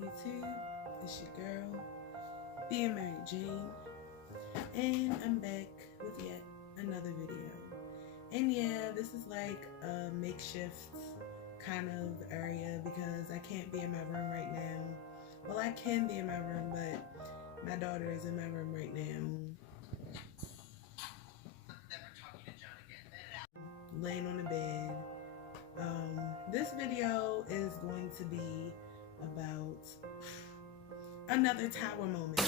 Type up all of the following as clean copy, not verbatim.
YouTube? It's your girl, Being Married Jane, and I'm back with yet another video. And yeah, this is like a makeshift kind of area because I can't be in my room right now. Well, I can be in my room, but my daughter is in my room right now, laying on the bed. This video is going to be about another tower moment.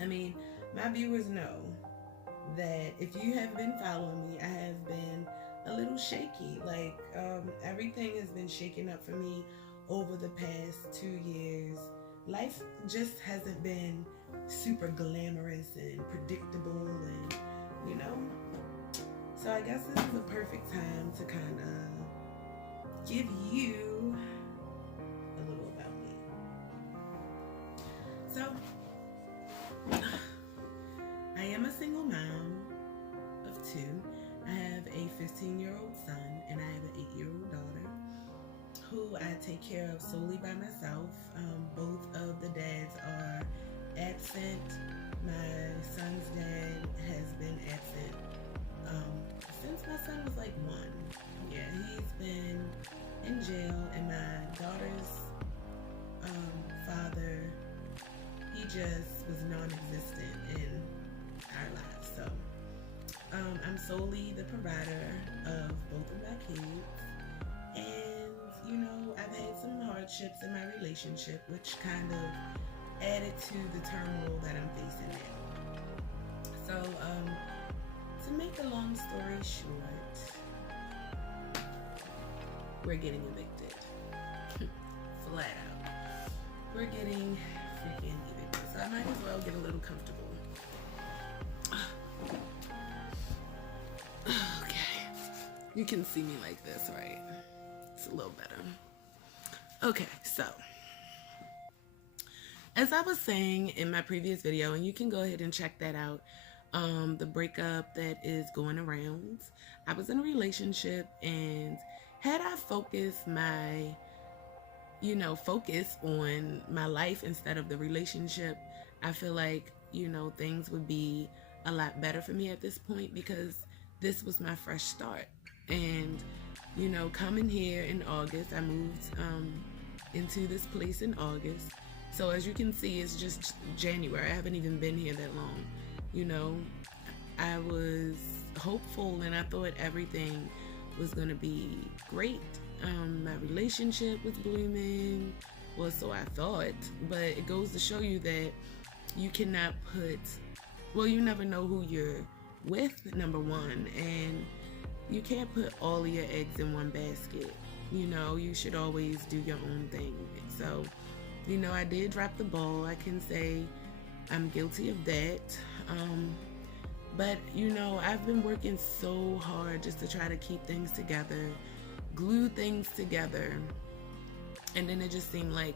I mean, my viewers know that if you have been following me, I have been a little shaky. Like, everything has been shaken up for me over the past 2 years. Life just hasn't been super glamorous and predictable, and you know. So I guess this is the perfect time to kind of give you a little about me. So, I am a single mom of 2. I have a 15-year-old son and I have an 8-year-old daughter who I take care of solely by myself. Both of the dads are absent. My son's dad has been absent since my son was like 1. Yeah, he's been in jail, and my daughter's father, he just was non-existent in our lives. So I'm solely the provider of both of my kids, and you know, I've had some hardships in my relationship, which kind of added to the turmoil that I'm facing now. So to make a long story short, we're getting evicted. Flat out. We're getting freaking evicted. So I might as well get a little comfortable. Okay. You can see me like this, right? It's a little better. Okay, so as I was saying in my previous video, and you can go ahead and check that out, the breakup that is going around. I was in a relationship, and had I focused my, focus on my life instead of the relationship, I feel like, things would be a lot better for me at this point, because this was my fresh start. And, coming here in August, I moved into this place in August. So as you can see, it's just January. I haven't even been here that long. I was hopeful and I thought everything was going to be great. My relationship was blooming. Well, so I thought. But it goes to show you that you cannot you never know who you're with, number one. And you can't put all of your eggs in one basket. You should always do your own thing. So, I did drop the ball. I can say I'm guilty of that. But, I've been working so hard just to try to keep things together, glue things together. And then it just seemed like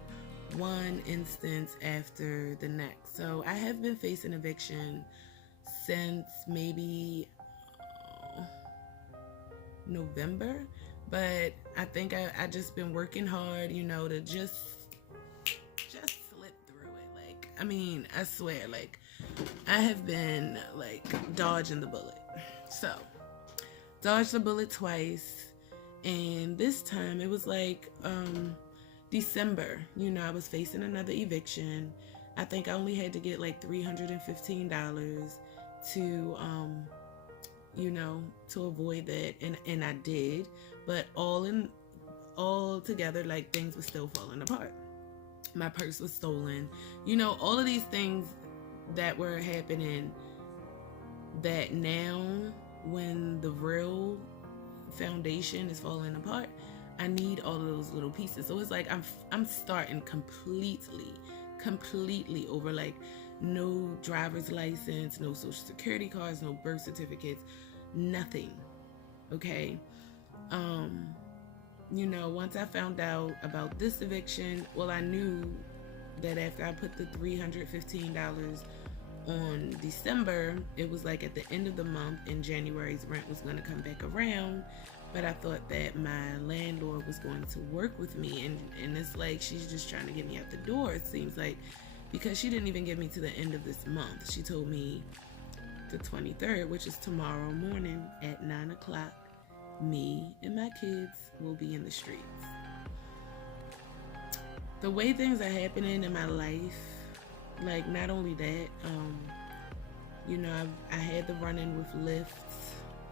one instance after the next. So I have been facing eviction since maybe November. But I think I just been working hard, to just slip through it. I swear, I have been dodging the bullet. So, dodged the bullet twice, and this time it was December. I was facing another eviction. I think I only had to get $315 to to avoid that, and I did. But all together, things were still falling apart. My purse was stolen. All of these things that were happening, that now when the real foundation is falling apart, I need all of those little pieces. So it's I'm starting completely over, no driver's license, no social security cards, no birth certificates, nothing. Okay. Once I found out about this eviction, I knew that after I put the $315 on December, it was at the end of the month, and January's rent was going to come back around. but I thought that my landlord was going to work with me, and it's like she's just trying to get me out the door, it seems like, because she didn't even give me to the end of this month. She told me the 23rd, which is tomorrow morning at 9 o'clock, me and my kids will be in the streets. The way things are happening in my life, like, not only that, you know, I had the run-in with Lyft.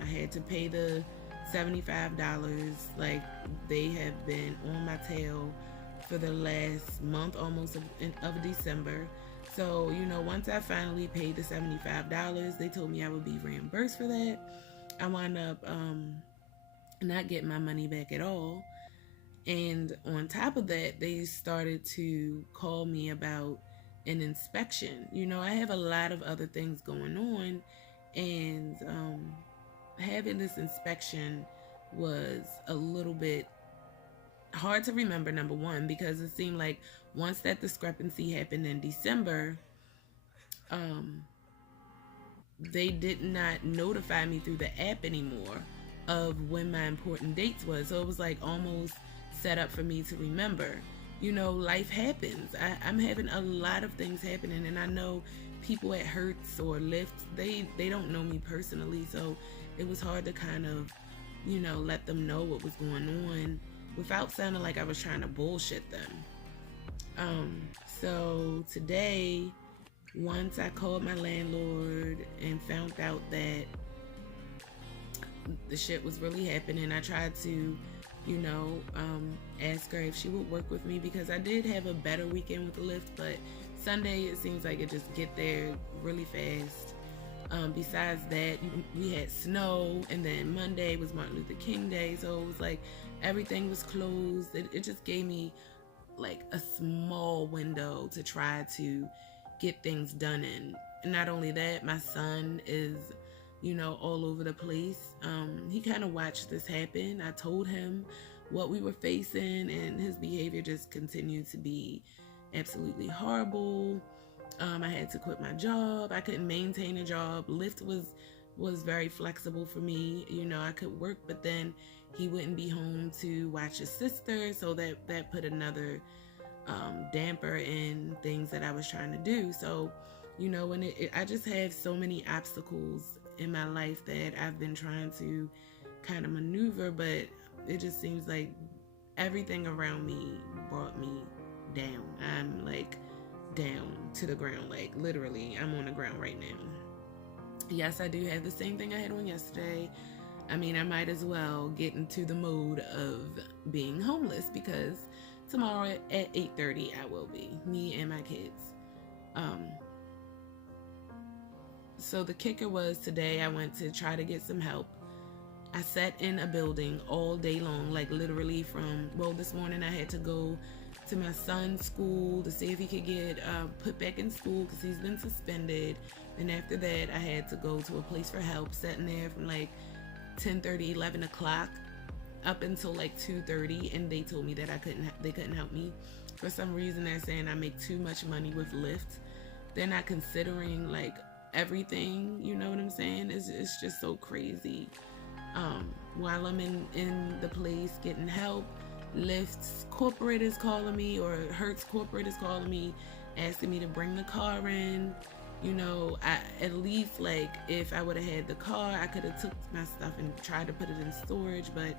I had to pay the $75. Like, they have been on my tail for the last month almost of December. So, you know, once I finally paid the $75, they told me I would be reimbursed for that. I wound up not getting my money back at all. And on top of that, they started to call me about an inspection. You know, I have a lot of other things going on, and having this inspection was a little bit hard to remember, number one, because it seemed like once that discrepancy happened in December, they did not notify me through the app anymore of when my important dates was. So it was like almost set up for me to remember. You know, life happens. I'm having a lot of things happening, and I know people at Hertz or Lyft, they don't know me personally, so it was hard to kind of, you know, let them know what was going on without sounding like I was trying to bullshit them. So today, once I called my landlord and found out that the shit was really happening, I tried to, you know, ask her if she would work with me, because I did have a better weekend with Lyft, but Sunday it seems like it just get there really fast. Besides that, we had snow, and then Monday was Martin Luther King Day, so it was like everything was closed. It just gave me like a small window to try to get things done in. And not only that, my son is, you know, all over the place. He kind of watched this happen. I told him what we were facing, and his behavior just continued to be absolutely horrible. I had to quit my job. I couldn't maintain a job. Lyft was very flexible for me. You know, I could work, but then he wouldn't be home to watch his sister, so that put another damper in things that I was trying to do. So, you know, when I just have so many obstacles in my life that I've been trying to kind of maneuver, but it just seems like everything around me brought me down. I'm like down to the ground, like literally I'm on the ground right now. Yes, I do have the same thing I had on yesterday. I mean, I might as well get into the mode of being homeless, because tomorrow at 8:30 I will be, me and my kids. So the kicker was, today I went to try to get some help. I sat in a building all day long, like literally this morning I had to go to my son's school to see if he could get put back in school, because he's been suspended. And after that, I had to go to a place for help, sitting there from like 10:30, 11 o'clock up until like 2:30, and they told me that they couldn't help me. For some reason, they're saying I make too much money with Lyft. They're not considering like everything, you know what I'm saying? It's just so crazy. While I'm in the place getting help, Lyft's corporate is calling me, or Hertz corporate is calling me, asking me to bring the car in. You know, at least like if I would have had the car, I could have took my stuff and tried to put it in storage. But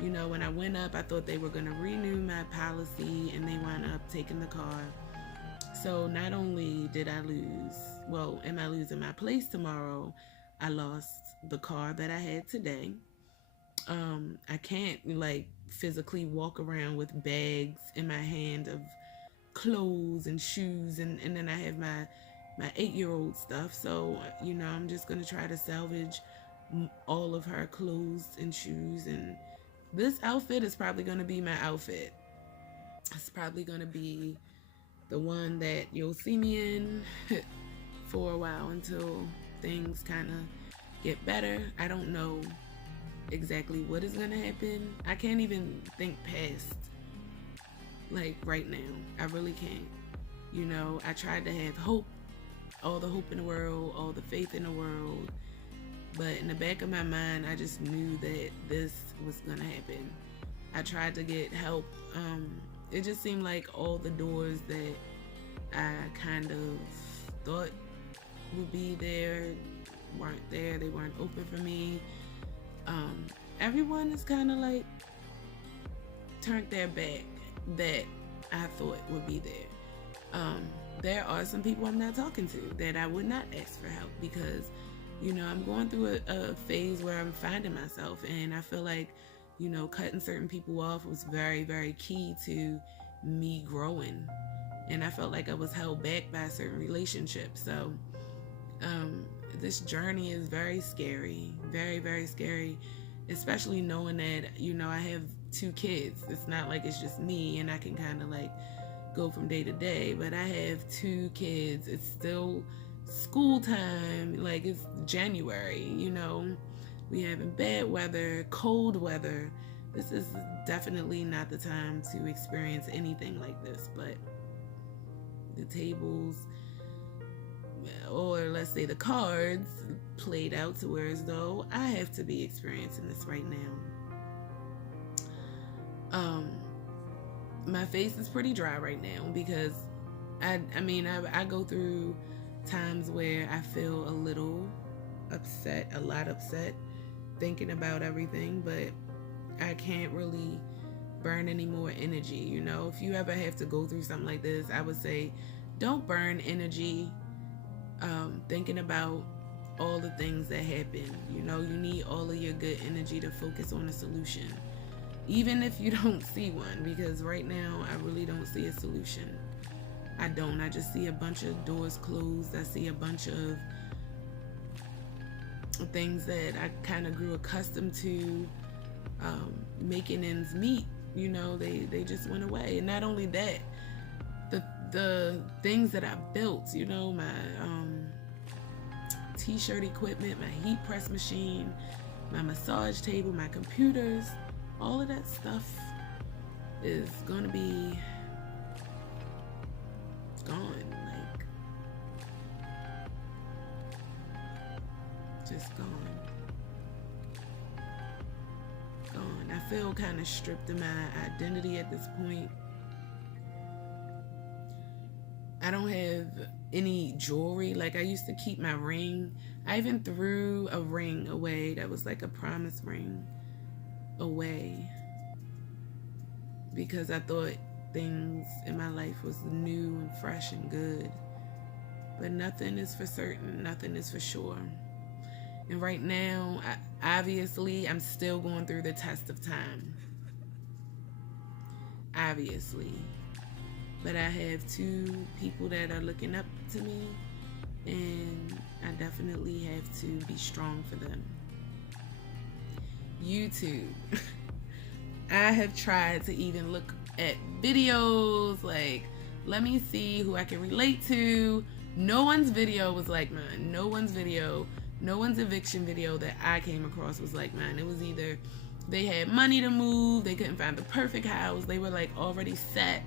you know, when I went up, I thought they were going to renew my policy, and they wound up taking the car. So not only did I am I losing my place tomorrow, I lost the car that I had today. I can't like physically walk around with bags in my hand of clothes and shoes, and then I have my 8-year-old stuff. So, you know, I'm just going to try to salvage all of her clothes and shoes, and this outfit is probably going to be my outfit. It's probably going to be the one that you'll see me in for a while until things kind of get better. I don't know exactly what is going to happen. I can't even think past like right now. I really can't. You know, I tried to have hope, all the hope in the world, all the faith in the world, But in the back of my mind, I just knew that this was gonna happen. I tried to get help. It just seemed like all the doors that I kind of thought would be there weren't there. They weren't open for me. Everyone is kind of like turned their back that I thought would be there. There are some people I'm not talking to that I would not ask for help because, I'm going through a phase where I'm finding myself, and I feel like, cutting certain people off was very, very key to me growing. And I felt like I was held back by certain relationships. So this journey is very scary, very, very scary, especially knowing that, I have 2 kids. It's not like it's just me and I can kind of like go from day to day, but I have 2 kids. It's still school time, like it's January, we having bad weather, cold weather. This is definitely not the time to experience anything like this, but the tables, or let's say the cards, played out to where as though I have to be experiencing this right now. My face is pretty dry right now because I go through times where I feel a little upset, a lot upset, thinking about everything, but I can't really burn any more energy. If you ever have to go through something like this, I would say don't burn energy thinking about all the things that happen. You need all of your good energy to focus on a solution, even if you don't see one, because right now I really don't see a solution. I just see a bunch of doors closed. I see a bunch of things that I kind of grew accustomed to, making ends meet. They just went away. And not only that, the things that I built, my t-shirt equipment, my heat press machine, my massage table, my computers, all of that stuff is gonna be gone, just gone. I feel kind of stripped of my identity at this point. I don't have any jewelry. Like, I used to keep my ring. I even threw a ring away that was like a promise ring away because I thought things in my life was new and fresh and good. But nothing is for certain. Nothing is for sure. And right now, obviously, I'm still going through the test of time. Obviously. But I have 2 people that are looking up to me, and I definitely have to be strong for them. YouTube. I have tried to even look at videos, like, let me see who I can relate to. No one's video was like mine. No one's eviction video that I came across was like mine. It was either they had money to move, they couldn't find the perfect house, they were like already set.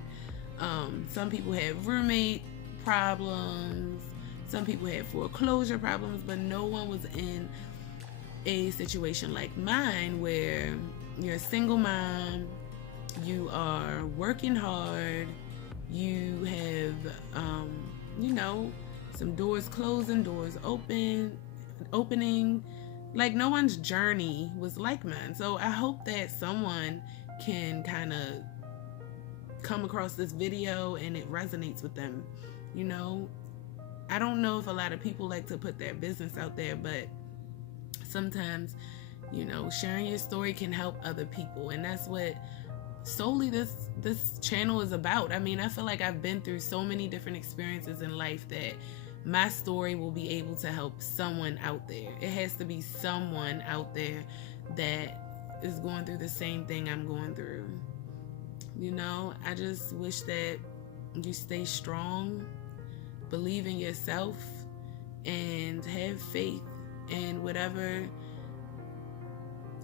Some people had roommate problems, some people had foreclosure problems, but no one was in a situation like mine where you're a single mom, you are working hard, you have some doors closing, doors opening. Like, no one's journey was like mine. So I hope that someone can kind of come across this video and it resonates with them. I don't know if a lot of people like to put their business out there, but sometimes, sharing your story can help other people. And that's what solely this channel is about. I mean, I feel like I've been through so many different experiences in life that my story will be able to help someone out there. It has to be someone out there that is going through the same thing I'm going through. I just wish that you stay strong, believe in yourself, and have faith. And whatever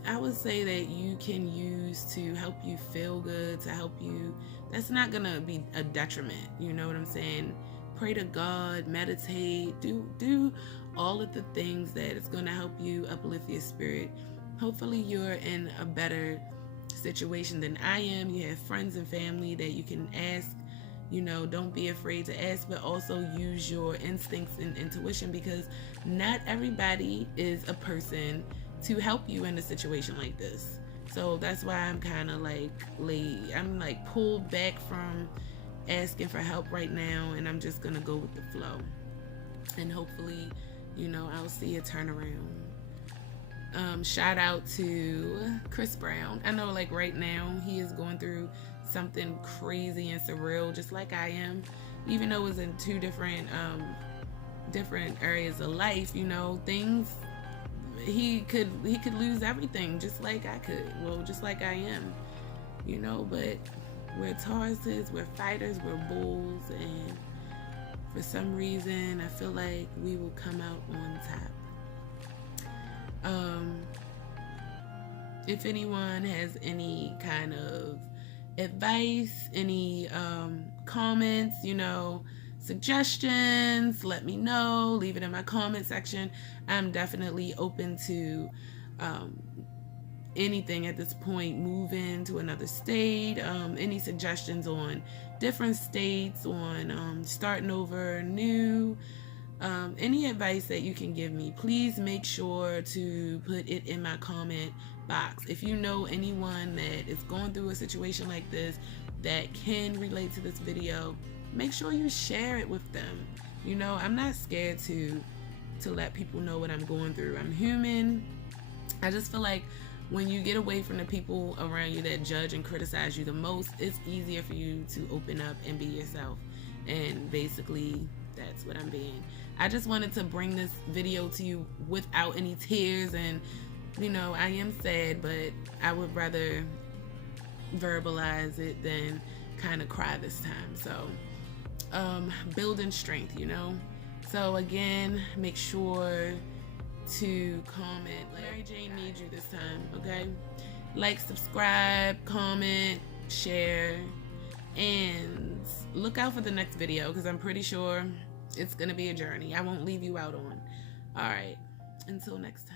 I would say that you can use to help you feel good, to help you, that's not gonna be a detriment. You know what I'm saying? pray to God, meditate, do all of the things that is going to help you uplift your spirit. Hopefully you're in a better situation than I am. You have friends and family that you can ask. Don't be afraid to ask, but also use your instincts and intuition, because not everybody is a person to help you in a situation like this. So that's why I'm kind of like I'm like pulled back from asking for help right now, and I'm just gonna go with the flow, and hopefully I'll see a turnaround. Shout out to Chris Brown. I know like right now he is going through something crazy and surreal, just like I am, even though it's in two different areas of life. Things, he could lose everything, just like I could, well, just like I am, but we're Tauruses, we're fighters, we're bulls, and for some reason I feel like we will come out on top. If anyone has any kind of advice, any comments, suggestions, let me know. Leave it in my comment section. I'm definitely open to anything at this point. Moving to another state, any suggestions on different states, on starting over new, any advice that you can give me, please make sure to put it in my comment box. If you know anyone that is going through a situation like this that can relate to this video, make sure you share it with them. I'm not scared to let people know what I'm going through. I'm human. I just feel like when you get away from the people around you that judge and criticize you the most, it's easier for you to open up and be yourself. And basically, that's what I'm being. I just wanted to bring this video to you without any tears, and I am sad, but I would rather verbalize it than kind of cry this time. So building strength, so again, make sure to comment. Mary Jane needs you this time, okay? Like, subscribe, comment, share, and look out for the next video, because I'm pretty sure it's gonna be a journey. I won't leave you out on. All right, until next time.